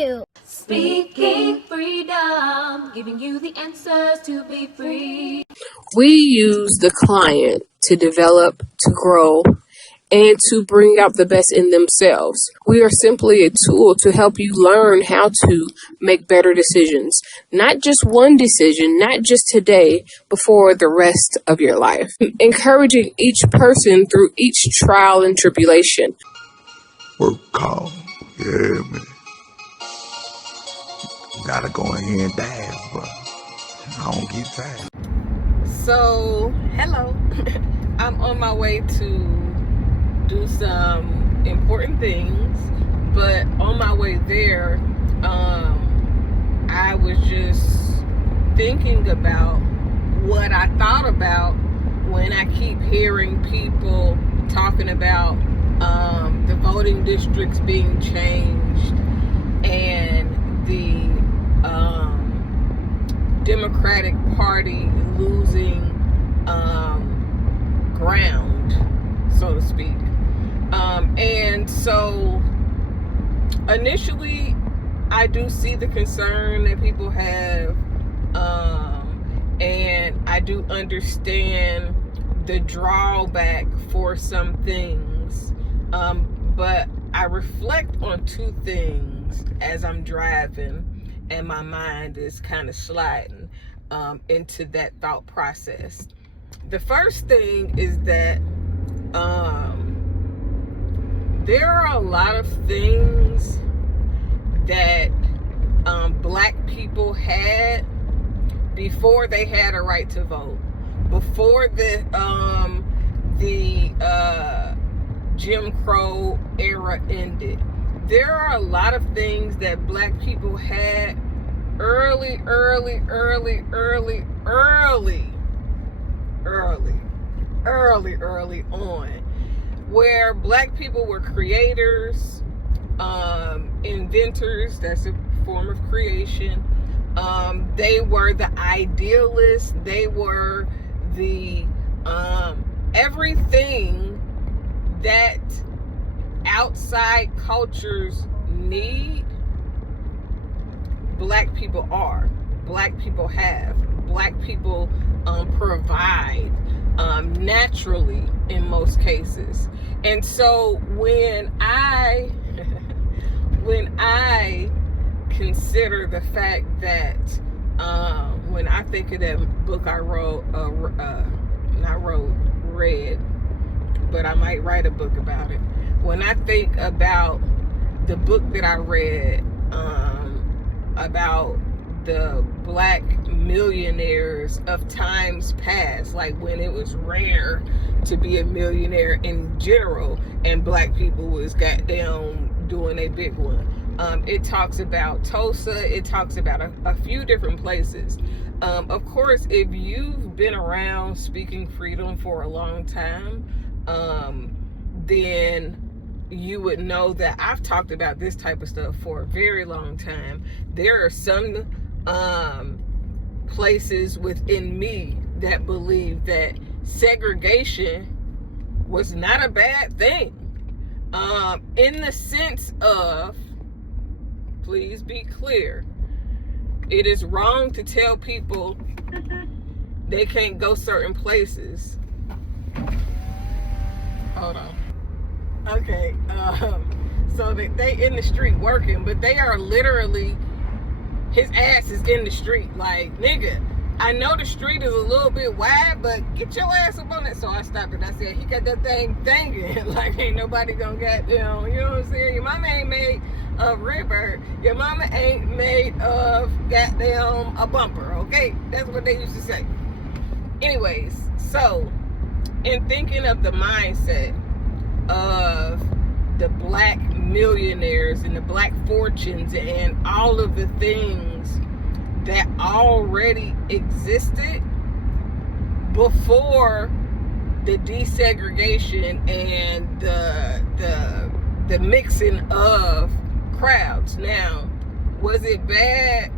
you. Speaking freedom, giving you the answers to be free. We use the client to develop, to grow, and to bring out the best in themselves. We are simply a tool to help you learn how to make better decisions. Not just one decision, not just today, but for the rest of your life. Encouraging each person through each trial and tribulation. Work call. Yeah, man. Gotta go in here and dance, but I don't get tired. So, hello. I'm on my way to do some important things, but on my way there, I was just thinking about what I thought about when I keep hearing people talking about the voting districts being changed and the Democratic Party losing ground, so to speak. And so initially I do see the concern that people have, and I do understand the drawback for some things, but I reflect on two things as I'm driving, and my mind is kind of sliding into that thought process. The first thing is that there are a lot of things that Black people had before they had a right to vote, before the Jim Crow era ended. There are a lot of things that Black people had early on, where Black people were creators, inventors. That's a form of creation. They were the idealists. They were the everything that outside cultures need. Black people are. Black people have. Black people provide naturally in most cases. And so when I consider the fact that when I think of that book I read, but I might write a book about it. When I think about the book that I read about the Black millionaires of times past, like when it was rare to be a millionaire in general, and Black people was goddamn doing a big one. It talks about Tulsa. It talks about a few different places. Of course, if you've been around speaking freedom for a long time, then you would know that I've talked about this type of stuff for a very long time. There are some places within me that believe that segregation was not a bad thing, in the sense of, please be clear, it is wrong to tell people they can't go certain places. Hold on. Okay, so they in the street working, but they are literally, his ass is in the street. Like, nigga, I know the street is a little bit wide, but get your ass up on it. So I stopped and I said, he got that thing dangling. Like, ain't nobody gonna goddamn, you know what I'm saying? Your mama ain't made of rubber. Your mama ain't made of goddamn a bumper, okay? That's what they used to say. Anyways, so in thinking of the mindset of the Black millionaires and the Black fortunes and all of the things that already existed before the desegregation and the mixing of crowds. Now, was it bad?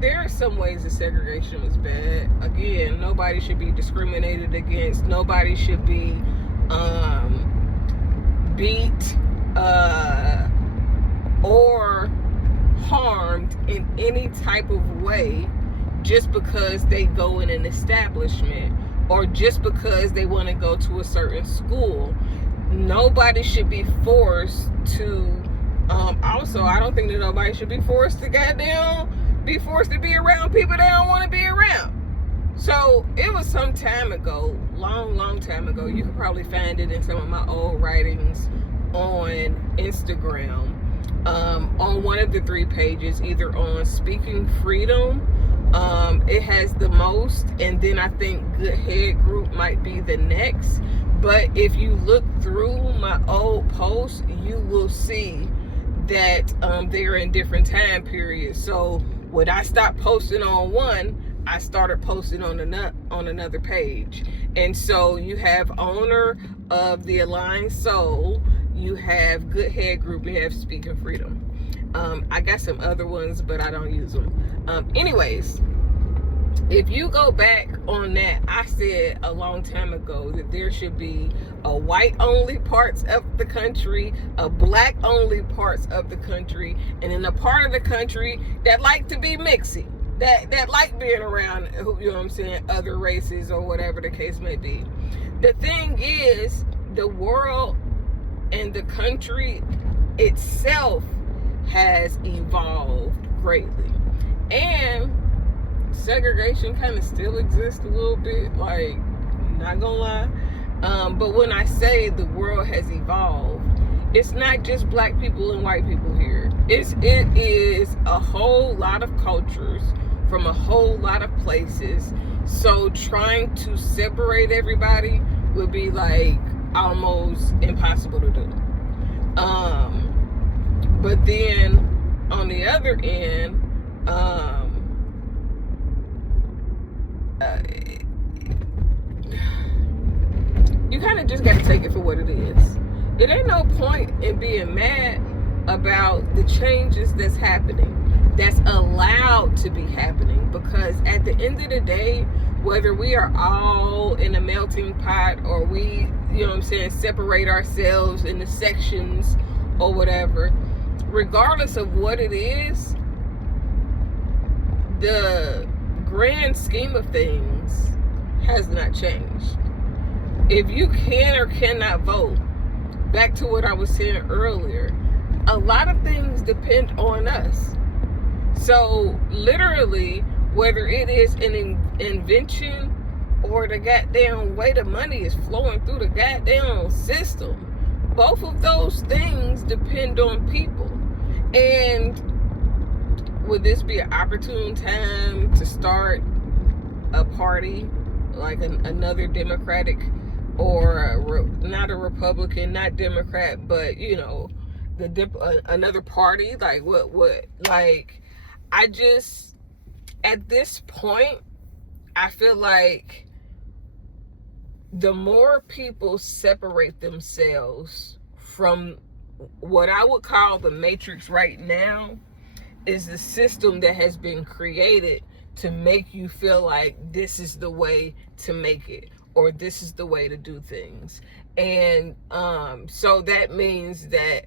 There are some ways that segregation was bad. Again, nobody should be discriminated against. Nobody should be beat or any type of way just because they go in an establishment or just because they want to go to a certain school. Nobody should be forced to, also, I don't think that nobody should be forced to be around people they don't want to be around. So it was some time ago, long time ago. You could probably find it in some of my old writings on Instagram, on one of the 3 pages, either on Speaking Freedom. It has the most, and then I think Good Head Group might be the next. But if you look through my old posts, you will see that they're in different time periods. So when I stopped posting on one, I started posting on another page. And so you have Owner of the Aligned Soul, you have Good Head Group, you have Speaking Freedom. I got some other ones, but I don't use them. Anyways, if you go back on that, I said a long time ago that there should be a white only parts of the country, a black only parts of the country, and in a part of the country that like to be mixy, that like being around, you know what I'm saying, other races or whatever the case may be. The thing is, the world and the country itself has evolved greatly, and segregation kind of still exists a little bit, like, not gonna lie. But when I say the world has evolved, it's not just black people and white people here. It is a whole lot of cultures from a whole lot of places. So trying to separate everybody would be like almost impossible to do. But then on the other end, you kind of just got to take it for what it is. It ain't no point in being mad about the changes that's happening, that's allowed to be happening, because at the end of the day, whether we are all in a melting pot or we, you know what I'm saying, separate ourselves into sections or whatever, regardless of what it is, the grand scheme of things has not changed. If you can or cannot vote, back to what I was saying earlier, a lot of things depend on us. So literally, whether it is an invention or the goddamn way the money is flowing through the goddamn system, both of those things depend on people. And would this be an opportune time to start a party, like another Democratic, or not a Republican, not Democrat, but, you know, another party? Like what, like, I just, at this point, I feel like the more people separate themselves from what I would call the matrix right now, is the system that has been created to make you feel like this is the way to make it, or this is the way to do things. And so that means that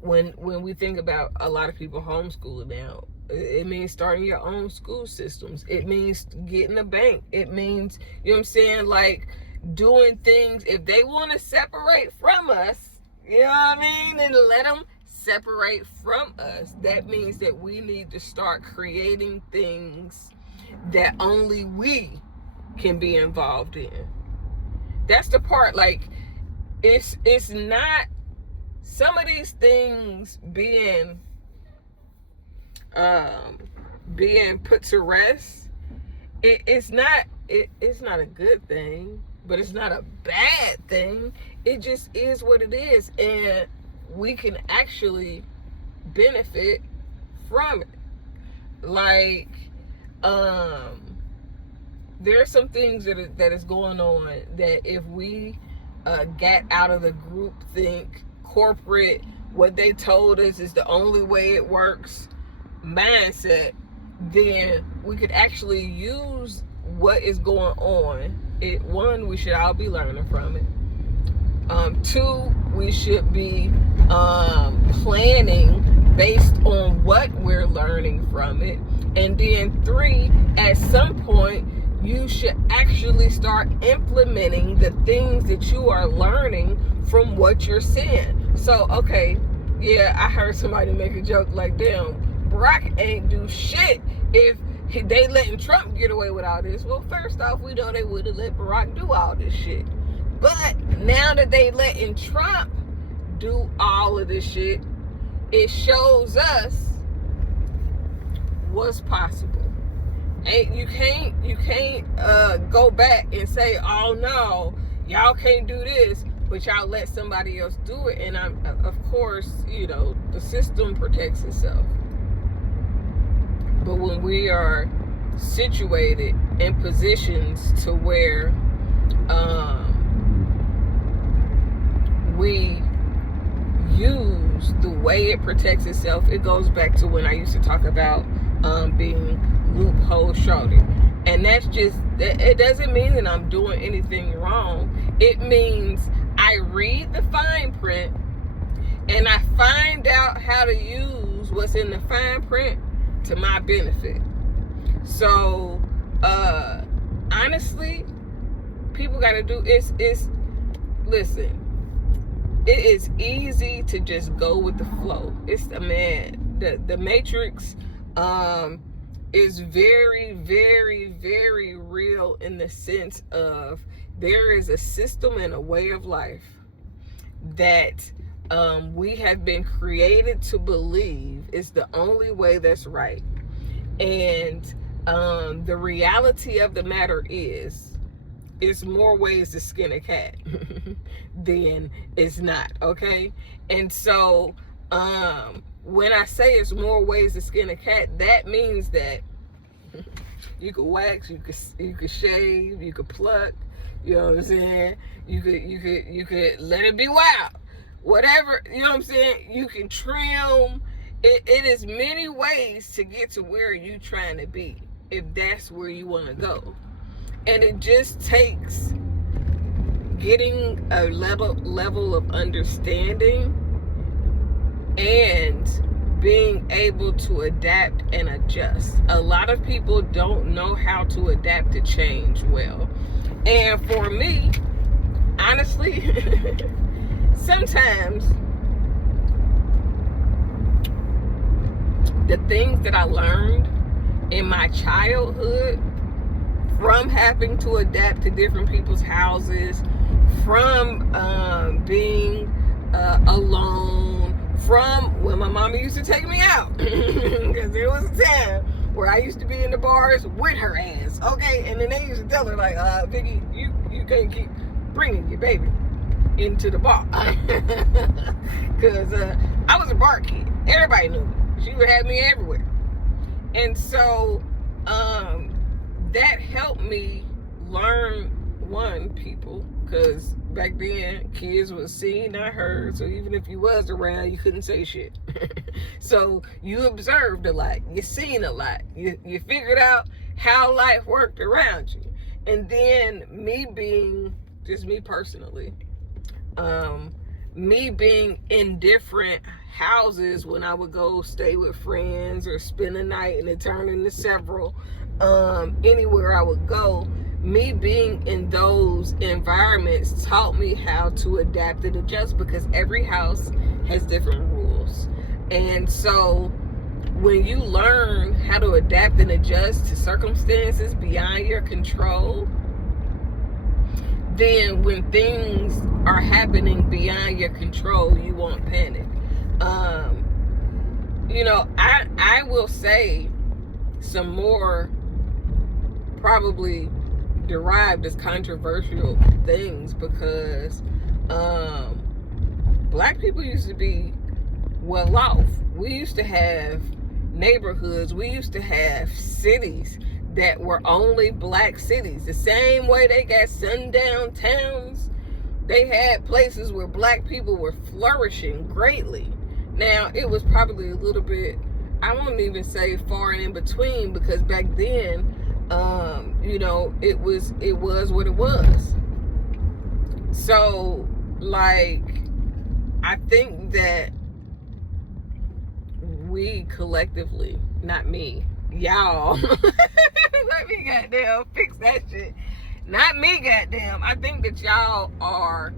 when we think about a lot of people homeschooling now, it means starting your own school systems. It means getting a bank. It means, you know what I'm saying, like doing things. If they want to separate from us, you know what I mean, and let them separate from us. That means that we need to start creating things that only we can be involved in. That's the part, like, it's not some of these things being put to rest. It's not a good thing, but it's not a bad thing. It just is what it is, and we can actually benefit from it. Like, there are some things that is going on that if we got out of the group think, corporate, what they told us is the only way it works mindset, then we could actually use what is going on. One, we should all be learning from it. Two, we should be planning based on what we're learning from it. And then 3, at some point, you should actually start implementing the things that you are learning from what you're seeing. So, okay, yeah, I heard somebody make a joke like, damn, Barack ain't do shit if they letting Trump get away with all this. Well, first off, we know they would have let Barack do all this shit. But now that they letting Trump do all of this shit, it shows us what's possible. And you can't go back and say, oh no, y'all can't do this, but y'all let somebody else do it. And of course, the system protects itself. But when we are situated in positions to where we use the way it protects itself, it goes back to when I used to talk about being loophole shorty. And that's just, it doesn't mean that I'm doing anything wrong. It means I read the fine print and I find out how to use what's in the fine print to my benefit. So honestly, people gotta do listen, it is easy to just go with the flow. It's the matrix is very, very, very real in the sense of there is a system and a way of life that we have been created to believe is the only way that's right. And the reality of the matter is, it's more ways to skin a cat than it's not, okay? And so when I say it's more ways to skin a cat, that means that you could wax, you could shave, you could pluck, you know what I'm saying? You could let it be wild. Whatever, you know what I'm saying? You can trim. It is many ways to get to where you're trying to be, if that's where you want to go. And it just takes getting a level of understanding and being able to adapt and adjust. A lot of people don't know how to adapt to change well. And for me, honestly, sometimes the things that I learned in my childhood from having to adapt to different people's houses, from being alone, from when my mama used to take me out, because there was a time where I used to be in the bars with her ass, okay? And then they used to tell her, like, Vicky, you can't keep bringing your baby into the bar. Because I was a bar kid. Everybody knew me. She would have me everywhere. And so that helped me learn, people, because back then kids was seen, not heard. So even if you was around, you couldn't say shit. So you observed a lot, you seen a lot, you figured out how life worked around you. And then me being, just me personally, me being in different houses when I would go stay with friends or spend a night and it turned into several, anywhere I would go, me being in those environments taught me how to adapt and adjust, because every house has different rules. And so when you learn how to adapt and adjust to circumstances beyond your control, then when things are happening beyond your control, you won't panic. I will say some more probably derived as controversial things, because black people used to be well off. We used to have neighborhoods, we used to have cities that were only black cities. The same way they got sundown towns, they had places where black people were flourishing greatly. Now, it was probably a little bit, I won't even say far and in between, because back then, it was what it was. So, like, I think that we collectively, not me, y'all. Let me goddamn fix that shit. Not me, goddamn. I think that y'all are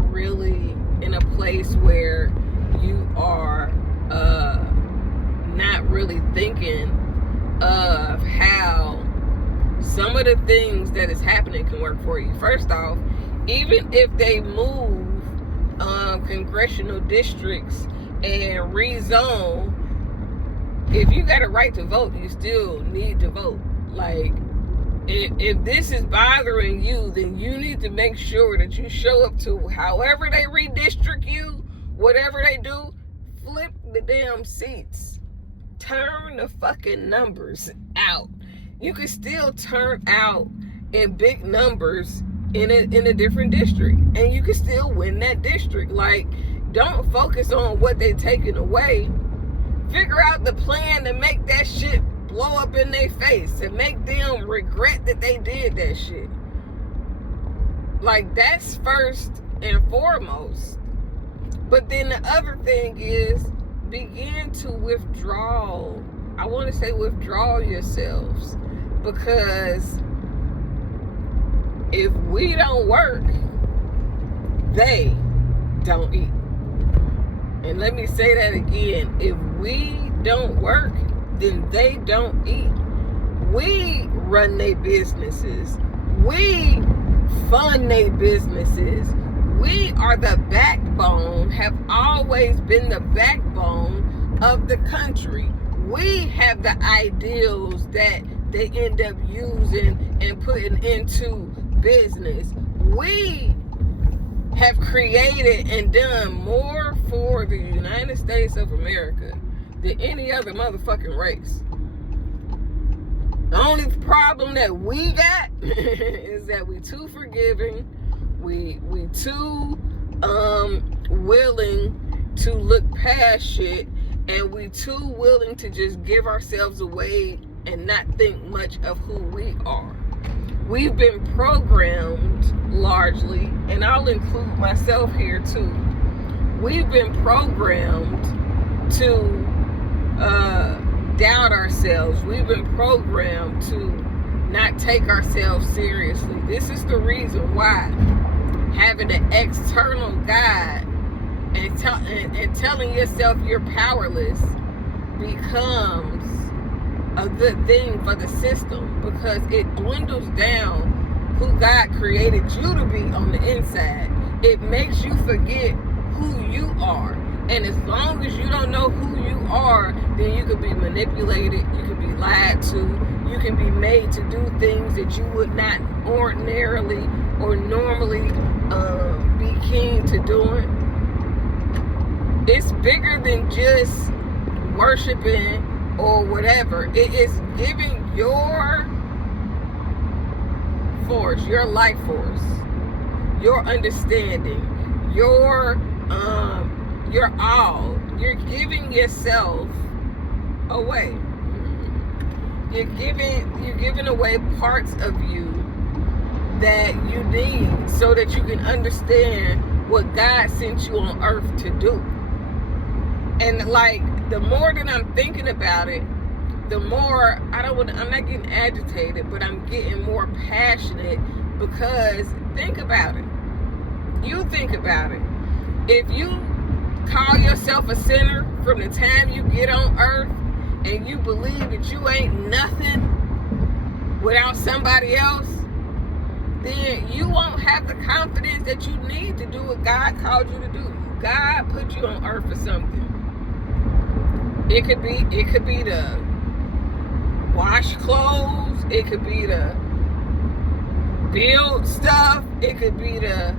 really in a place where you are not really thinking of how some of the things that is happening can work for you. First off, even if they move congressional districts and rezone, if you got a right to vote, you still need to vote. Like, if this is bothering you, then you need to make sure that you show up to however they redistrict you, whatever they do, flip the damn seats. Turn the fucking numbers out. You can still turn out in big numbers in a different district, and you can still win that district. Like, don't focus on what they taking away. Figure out the plan to make that shit blow up in their face and make them regret that they did that shit. Like, that's first and foremost. But then the other thing is, begin to withdraw. I want to say withdraw yourselves, because if we don't work, they don't eat. And let me say that again. If we don't work, then they don't eat. We run their businesses. We fund their businesses. We are the backbone, have always been the backbone of the country. We have the ideals that they end up using and putting into business. We have created and done more for the United States of America than any other motherfucking race. The only problem that we got is that we too forgiving, we too willing to look past shit, and we too willing to just give ourselves away and not think much of who we are. We've been programmed largely, and I'll include myself here too. We've been programmed to doubt ourselves. We've been programmed to not take ourselves seriously. This is the reason why having an external guide and telling yourself you're powerless becomes a good thing for the system, because it dwindles down who God created you to be on the inside. It makes you forget who you are. And as long as you don't know who you are, then you can be manipulated, you can be lied to, you can be made to do things that you would not ordinarily or normally be keen to doing. It's bigger than just worshiping or whatever. It is giving your force, your life force, your understanding, your all. You're giving yourself away. You're giving away parts of you that you need so that you can understand what God sent you on earth to do. And like, the more that I'm thinking about it, the more I'm not getting agitated, but I'm getting more passionate, because think about it. You think about it. If you call yourself a sinner from the time you get on earth, and you believe that you ain't nothing without somebody else, then you won't have the confidence that you need to do what God called you to do. God put you on earth for something. It could be to wash clothes, it could be to build stuff, it could be to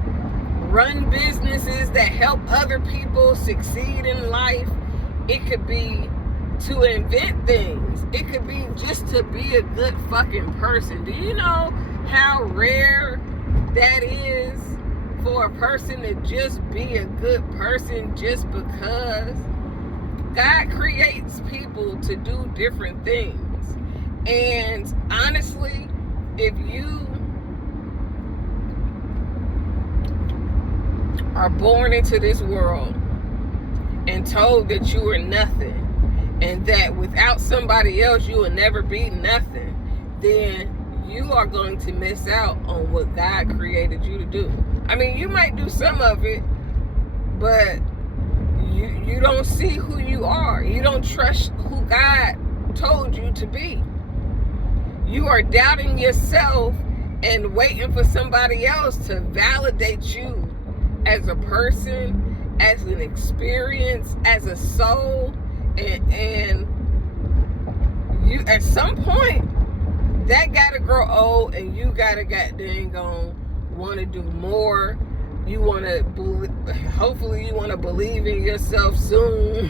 run businesses that help other people succeed in life, it could be to invent things, it could be just to be a good fucking person. Do you know how rare that is for a person to just be a good person just because? God creates people to do different things. And honestly, if you are born into this world and told that you were nothing, and that without somebody else you will never be nothing, then you are going to miss out on what God created you to do. I mean, you might do some of it, but you don't see who you are. You don't trust who God told you to be. You are doubting yourself and waiting for somebody else to validate you as a person, as an experience, as a soul, and you at some point that gotta grow old, and you gotta want to do more. You want to hopefully you want to believe in yourself soon.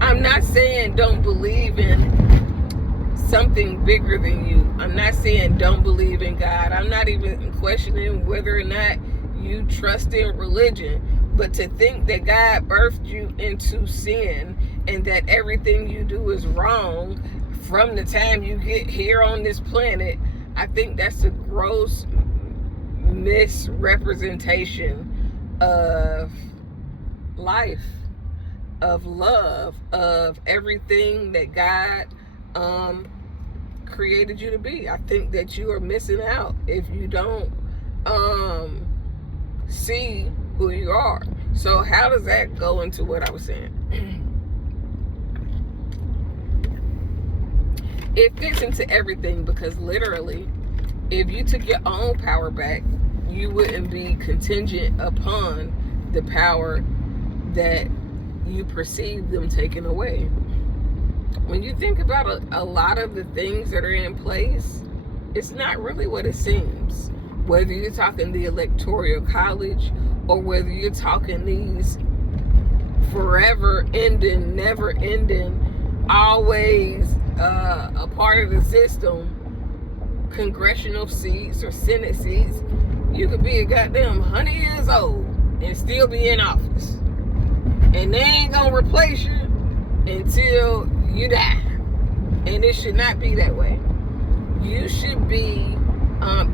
I'm not saying don't believe in something bigger than you. I'm not saying don't believe in God. I'm not even questioning whether or not you trust in religion. But to think that God birthed you into sin and that everything you do is wrong from the time you get here on this planet, I think that's a gross misrepresentation of life, of love, of everything that God created you to be. I think that you are missing out if you don't see who you are. So how does that go into what I was saying? It fits into everything, because literally, if you took your own power back, you wouldn't be contingent upon the power that you perceive them taking away. When you think about a lot of the things that are in place, it's not really what it seems. Whether you're talking the Electoral College, or whether you're talking these forever ending, never ending, always a part of the system, congressional seats or Senate seats, you could be a goddamn 100 years old and still be in office. And they ain't gonna replace you until you die. And it should not be that way. You should be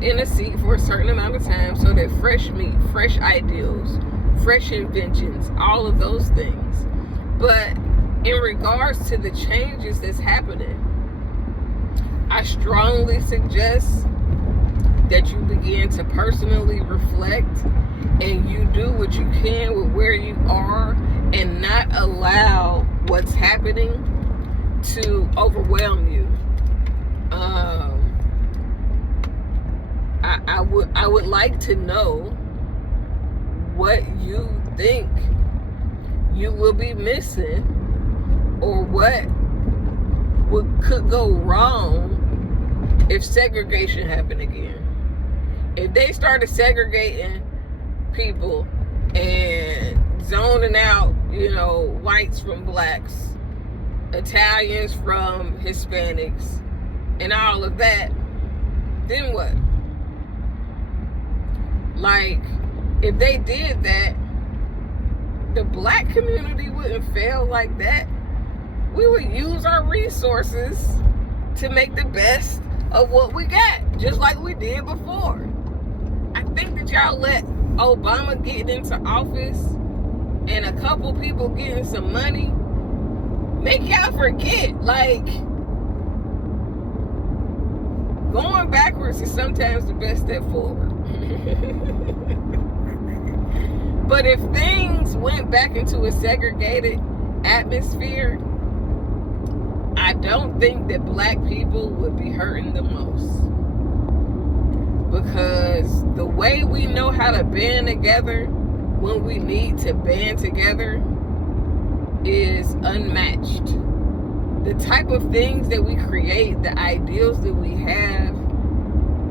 in a seat for a certain amount of time so that fresh meat, fresh ideals, fresh inventions, all of those things. But in regards to the changes that's happening, I strongly suggest that you begin to personally reflect and you do what you can with where you are and not allow what's happening to overwhelm you. I would like to know what you think you will be missing, or what could go wrong if segregation happened again. If they started segregating people and zoning out, whites from blacks, Italians from Hispanics, and all of that, then what? Like, if they did that, the black community wouldn't fail like that. We would use our resources to make the best of what we got, just like we did before. I think that y'all let Obama get into office and a couple people getting some money make y'all forget, like, going backwards is sometimes the best step forward. But if things went back into a segregated atmosphere, I don't think that black people would be hurting the most. Because the way we know how to band together when we need to band together is unmatched. The type of things that we create, the ideals that we have,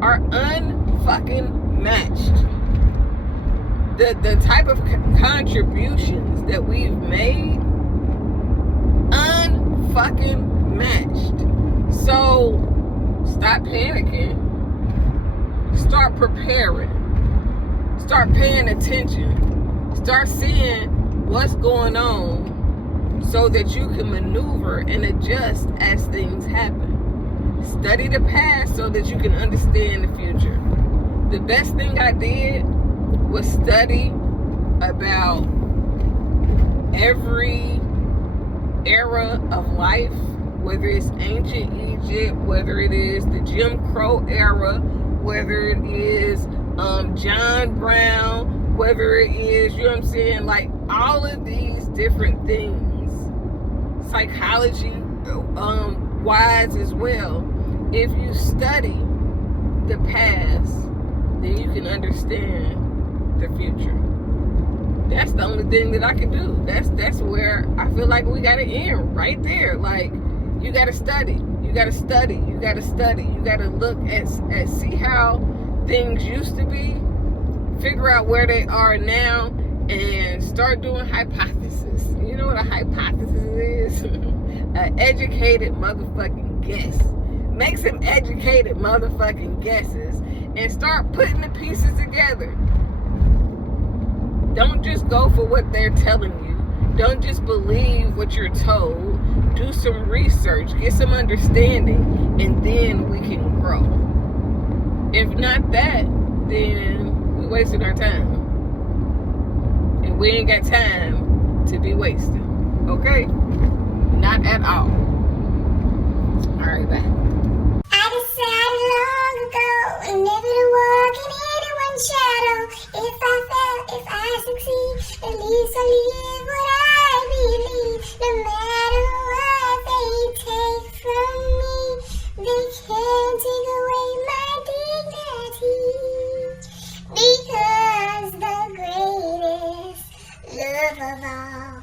are unfucking matched. The type of contributions that we've made, unfucking matched. So stop panicking. Start preparing. Start paying attention. Start seeing what's going on so that you can maneuver and adjust as things happen. Study the past so that you can understand the future. The best thing I did was study about every era of life, whether it's ancient Egypt, whether it is the Jim Crow era, whether it is John Brown, whether it is, you know what I'm saying, like all of these different things, psychology wise as well. If you study the past, then you can understand the future. That's the only thing that I can do. That's where I feel like we gotta end right there. Like, you gotta study. You gotta study. You gotta study. You gotta look at see how things used to be, figure out where they are now, and start doing hypothesis. You know what a hypothesis is? An educated motherfucking guess. Make some educated motherfucking guesses and start putting the pieces together. Don't just go for what they're telling you. Don't just believe what you're told. Do some research, get some understanding, and then we can grow. If not that, then we're wasting our time. And we ain't got time to be wasted. Okay? Not at all. Alright, bye. I decided long ago never to walk in anyone's shadow. If I fail, if I succeed, at least I live what I believe. No matter what they take from me, they can't take away my dignity. Because the greatest love of all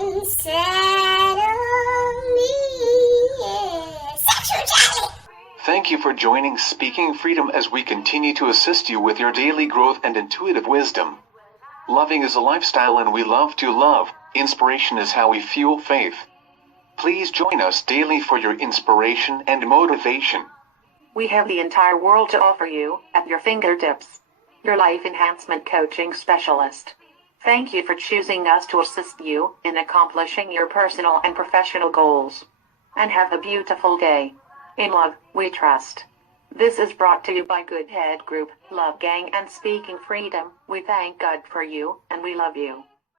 inside of me is sexuality. Thank you for joining Speaking Freedom as we continue to assist you with your daily growth and intuitive wisdom. Loving is a lifestyle and we love to love. Inspiration is how we fuel faith. Please join us daily for your inspiration and motivation. We have the entire world to offer you at your fingertips. Your life enhancement coaching specialist. Thank you for choosing us to assist you in accomplishing your personal and professional goals. And have a beautiful day. In love, we trust. This is brought to you by Good Head Group, Love Gang, and Speaking Freedom. We thank God for you, and we love you.